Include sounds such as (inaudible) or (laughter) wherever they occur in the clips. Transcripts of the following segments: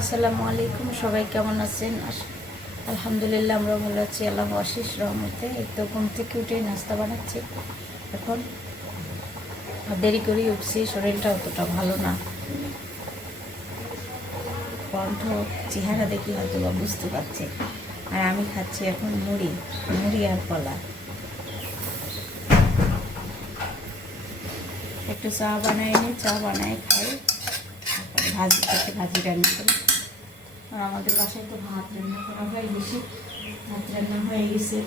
আসসালামু আলাইকুম, সবাই কেমন আছেন? আলহামদুলিল্লাহ আমরা ভালো আছি আল্লাহ অশেষ রহমতে। তো ঘুম থেকে উঠে নাস্তা বানাচ্ছি। এখন দেরি করেই উঠছি, শরীরটা অতটা ভালো না। কণ্ঠ, চেহারা দেখি হয়তো বা বুঝতে পারছে। আর আমি খাচ্ছি এখন মুড়ি মুড়ি আর কলা। একটু চা বানাই নি, চা বানাই খাই। ভাজি খেতে ভাজি রান্না করি। আর আমাদের বাসায় তো ভাত রান্না করা হয়ে গেছে ভাত রান্না হয়ে গেছে।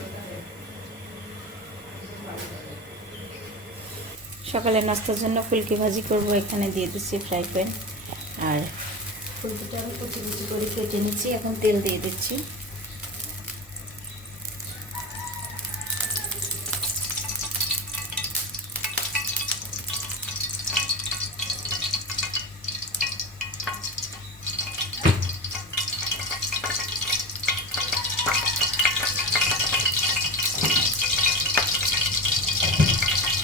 সকালে নাস্তার জন্য ফুলকি ভাজি করব, এখানে দিয়ে দিচ্ছি ফ্রাই প্যান আর ফুলকিটা আমি কুচি কুচি করে কেটে নিচ্ছি, এখন তেল দিয়ে দিচ্ছি।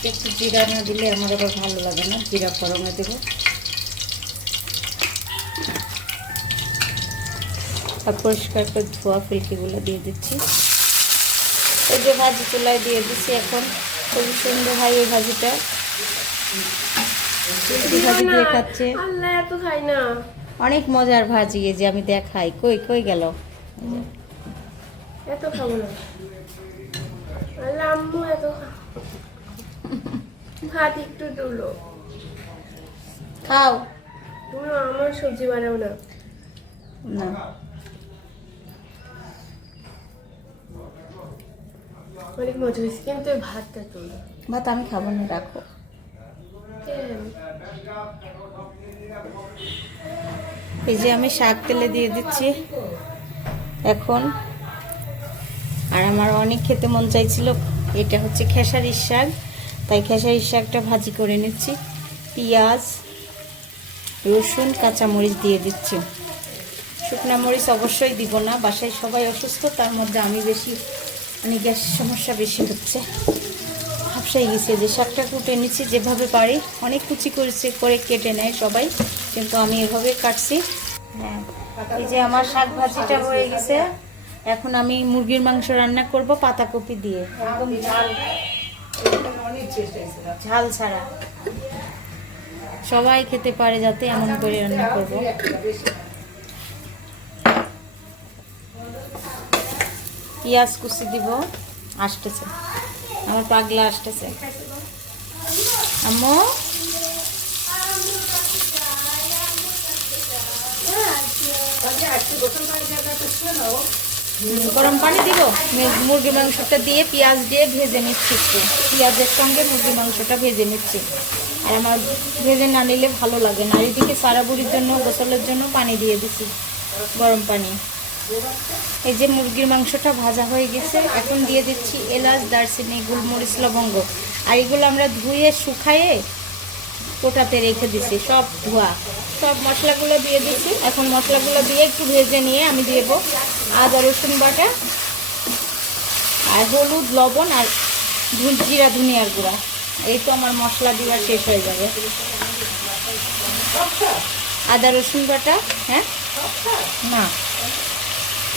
একটু জিরা না দিলে আমার আবার ভালো লাগে না জিরা ফরমে দেবো। আর পরিষ্কার করে ধোয়া ফুলকিগুলো দিয়ে দিচ্ছি। এই যে ভাজি চুলায় দিয়ে দিচ্ছি এখন। খুবই সুন্দর হয় এই ভাজিটা। ভাজি দিয়ে খাচ্ছে? অনেক মজার ভাজি এই যে আমি দেখাই। কই কই গেল? এত খাব না। আল্লাহ আম্মু এত ভাত একটু তুলো খাও। তুমি আমার সবজি বানাও না। না। অনেক মজা হয়েছে কিন্তু ভাতটা তুলো ভাত আমি খাব না রাখো। এই যে আমি শাক তেলে দিয়ে দিচ্ছি। এখন। আর আমার অনেক খেতে মন চাইছিল এটা হচ্ছে খেসারির শাক। তাই খেসারির শাকটা ভাজি করে নিচ্ছি। পেঁয়াজ, রসুন, কাঁচামরিচ দিয়ে দিচ্ছি। শুকনা মরিচ অবশ্যই দিব না, বাসায় সবাই অসুস্থ, তার মধ্যে আমি বেশি মানে গ্যাস সমস্যা বেশি হচ্ছে। হাফসাই গেছে যে শাকটা কুটে নিচ্ছি, যেভাবে পারি। অনেক কুচি করেছে, করে কেটে নেয় সবাই, কিন্তু আমি এভাবে কাটছি। হ্যাঁ এই যে আমার শাক ভাজিটা হয়ে গেছে। এখন আমি মুরগির মাংস রান্না করব পাতাকপি দিয়ে। একদম ঝাল। ঝাল ছাড়া। সবাই খেতে পারে যাতে এমন করে রান্না করব। পেঁয়াজ কুচি দিব আসতেছে। আমার পাগলা আসতেছে। আম্মু? হুম, গরম পানি দিব মে- মুরগি মাংসটা দিয়ে পেঁয়াজ দিয়ে ভেজে নিচ্ছি একটু। পেঁয়াজের সঙ্গে মুরগি মাংসটা ভেজে নিচ্ছি। আর আমার ভেজে না নিলে ভালো লাগে না। এদিকে সারা বুড়ির জন্য, গোসলের জন্য পানি দিয়ে দিছি, গরম পানি। এই যে মুরগির মাংসটা ভাজা হয়ে গেছে, এখন দিয়ে দিচ্ছি এলাচ, দারচিনি, গোলমরিচ, লবঙ্গ। আর এগুলো আমরা ধুয়ে, শুকায়ে কোটাতে রেখে দিছি, সব ধোয়া। সব মশলাগুলো দিয়ে দিচ্ছি। এখন মশলাগুলো দিয়ে একটু ভেজে নিয়ে আমি দেবো। আদা, রসুন বাটা আর হলুদ, লবণ আর জিরা, ধনিয়ার গুঁড়া। এই তো আমার মশলা দেওয়া শেষ হয়ে যাবে। আদা, রসুন বাটা হ্যাঁ? না।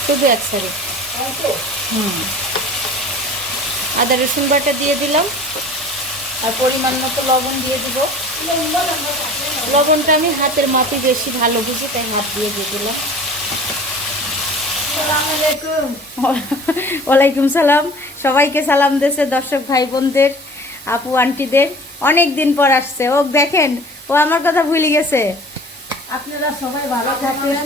শুধু এক সারি হুম। আদা, রসুন বাটা দিয়ে দিলাম। আর পরিমাণ মতো লবণ দিয়ে দিব। লবণটা আমি হাতের মাপি বেশি ভালো বুঝি তাই হাত দিয়ে দিয়ে দিলাম। ওয়ালাইকুম সালাম। সবাইকে সালাম দিয়েছে দর্শক ভাই বোনদের আপু আন্টিদের। অনেক দিন পর আসছে। ও দেখেন ও আমার কথা ভুলে গেছে। আপনারা সবাই ভালো থাকবেন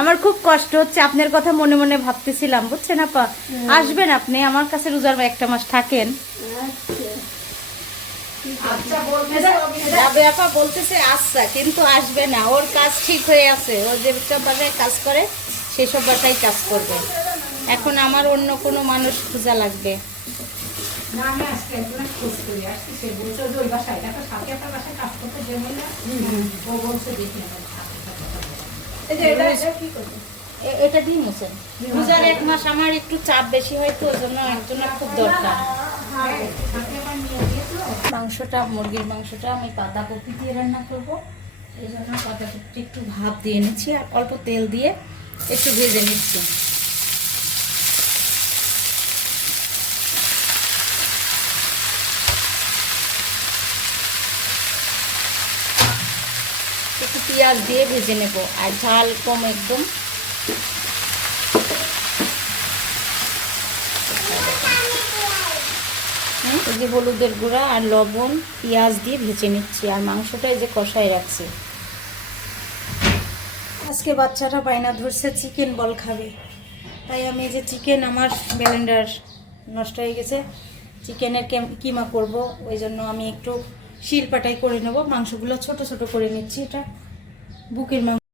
আমার খুব কষ্ট হচ্ছে আপনার কথা মনে মনে ভাবতেছিলাম। বুঝছেন আপা? আসবেন আপনি আমার কাছে রোজার একটা মাস থাকেন। আচ্ছা বলতে বলতেছে আচ্ছা কিন্তু আসবে না। ওর কাজ ঠিক হয়ে আছে। ও যেসব বাসায় কাজ করে সেসব বাসায় কাজ করবে। এখন আমার অন্য কোনো মানুষ খোঁজা লাগবে। এটা এটা কি করবে এ- এটা দিন হোসেন এক মাস আমার একটু চাপ বেশি হয় তো ওই জন্য একজনের খুব দরকার। মাংসটা, মুরগির মাংসটা আমি পাতাকপি দিয়ে রান্না করব। এই জন্য পাতাকপিটা একটু ভাপ দিয়ে নিচ্ছি আর অল্প তেল দিয়ে একটু ভেজে নিচ্ছি। একটু পেঁয়াজ দিয়ে ভেজে নেব আর ঝাল কম একদম। এই যে হলুদের গুঁড়া আর লবণ, পেঁয়াজ দিয়ে ভেজে নিচ্ছি। আর মাংসটা এই যে কষায় রাখছি। আজকে বাচ্চারা বায়না ধরছে চিকেন বল খাবে। তাই আমি এই যে চিকেন আমার ব্লেন্ডার নষ্ট হয়ে গেছে। চিকেনের কিমা করব, ওই জন্য আমি একটু শিল পাটাই করে নেব। মাংসগুলো ছোট ছোট করে নিচ্ছি, এটা বুকের মাংস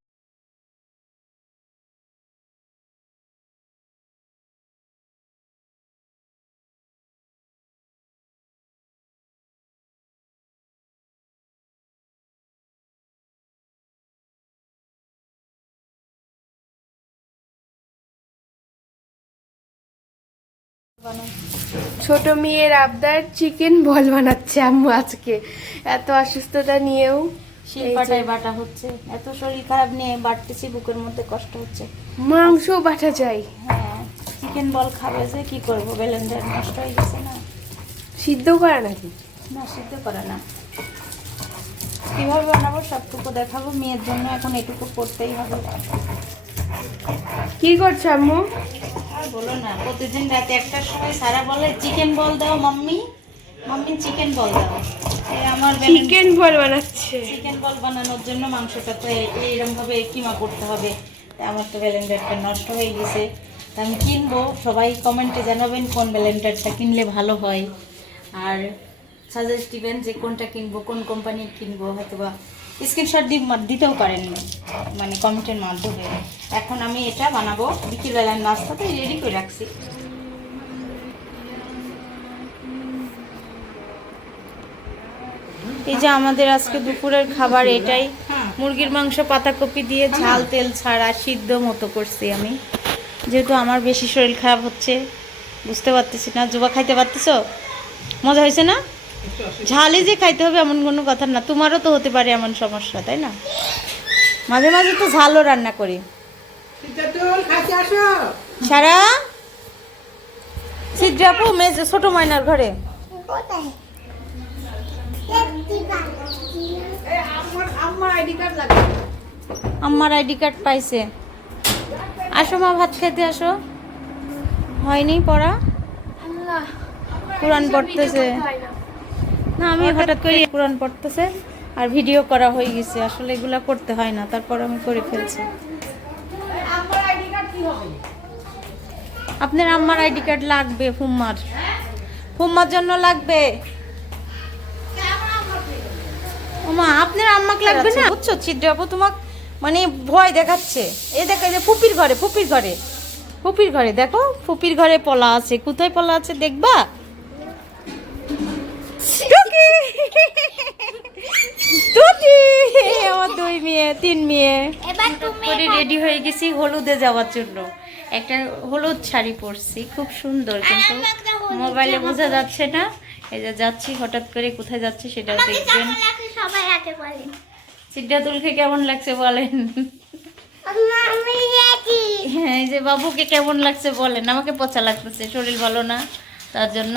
ছোট মেয়ের আবদার চিকেন বল বানাচ্ছে আম্মু আজকে। এত অসুস্থতা নিয়েও শিল এই বাটা হচ্ছে। এত শরীর খারাপ নিয়ে বাটতেছি বুকের মধ্যে কষ্ট হচ্ছে। মাংস বাটা যায় হ্যাঁ চিকেন বল খাবে যে কি করব? ব্লেন্ডার নষ্ট হয়ে গেছে না। সিদ্ধ করা নাকি? না সিদ্ধ করে না। কীভাবে বানাবো সবটুকু দেখাবো। মেয়ের জন্য এখন এটুকু করতেই হবে। কি করছ আম্মু? আর বলো না প্রতিদিন রাতে একটার সময় সারা বলে চিকেন বল দাও মাম্মি। মাম্মি চিকেন বল দাও। আমার চিকেন বল বানাচ্ছে। চিকেন বল বানানোর জন্য মাংসটা তো এইরকমভাবে এইরকম ভাবে কিমা করতে হবে। আমার তো ব্যালেন্ডারটা নষ্ট হয়ে গেছে। তা আমি কিনবো। সবাই কমেন্টে জানাবেন কোন ব্যালেন্ডারটা কিনলে ভালো হয়। আর সাজেস্ট দিবেন যে কোনটা কিনবো কোন কোম্পানির কিনবো হয়তো বা স্ক্রিনশট দিতেও পারেন মানে কমেন্টের মাধ্যমে। এখন আমি এটা বানাবো বিকেলবেলার নাস্তাতে রেডি করে রাখছি। এই যে আমাদের আজকে দুপুরের খাবার এটাই। মুরগির মাংস পাতাকপি দিয়ে ঝাল তেল ছাড়া সিদ্ধ মতো করছি আমি। যেহেতু আমার বেশি শরীর খারাপ হচ্ছে বুঝতে পারতেছি না। জুবা খাইতে পারতেছো? মজা হয়েছে না? ঝালই যে খাইতে হবে এমন কোনো কথা না। তোমারও তো হতে পারে এমন সমস্যা তাই না? মাঝে মাঝে তো ঝালও রান্না করি। সারা? সিদ্রাপু মেজে ছোট ময়নার ঘরে। আমার আইডি কার্ড পাইছে। আসো মা ভাত খেতে আসো। হয়নি পড়া? কোরআন পড়তেছে। না আমি হঠাৎ করে কোরআন পড়তেছে আর ভিডিও করা হয়ে গেছে। আসলে এগুলা করতে হয় না তারপর আমি করে ফেলছি। আপনার আম্মার আইডি কার্ড লাগবে ফুম্মার। ফুম্মার জন্য লাগবে। ওমা আপনার আম্মাকে লাগবে না? বুঝছ ছিদ্রাপু তোমাক মানে ভয় দেখাচ্ছে। এই দেখো যে ফুপির ঘরে ফুপির ঘরে। ফুপির ঘরে দেখো ফুপির ঘরে পলা আছে। কোথায় পলা আছে দেখবা? (laughs) আমার দুই মেয়ে তিন মেয়ে। করে রেডি হয়ে গেছি হলুদে যাওয়ার জন্য। একটা হলুদ শাড়ি পরছি খুব সুন্দর কিন্তু মোবাইলে বোঝা যাচ্ছে না। এই যে যাচ্ছি হঠাৎ করে কোথায় যাচ্ছি সেটাও দেখবেন। সিদ্ধাতুলকে কেমন লাগছে বলেন? হ্যাঁ এই যে বাবুকে কেমন লাগছে বলেন? আমাকে পচা লাগতেছে শরীর ভালো না তার জন্য।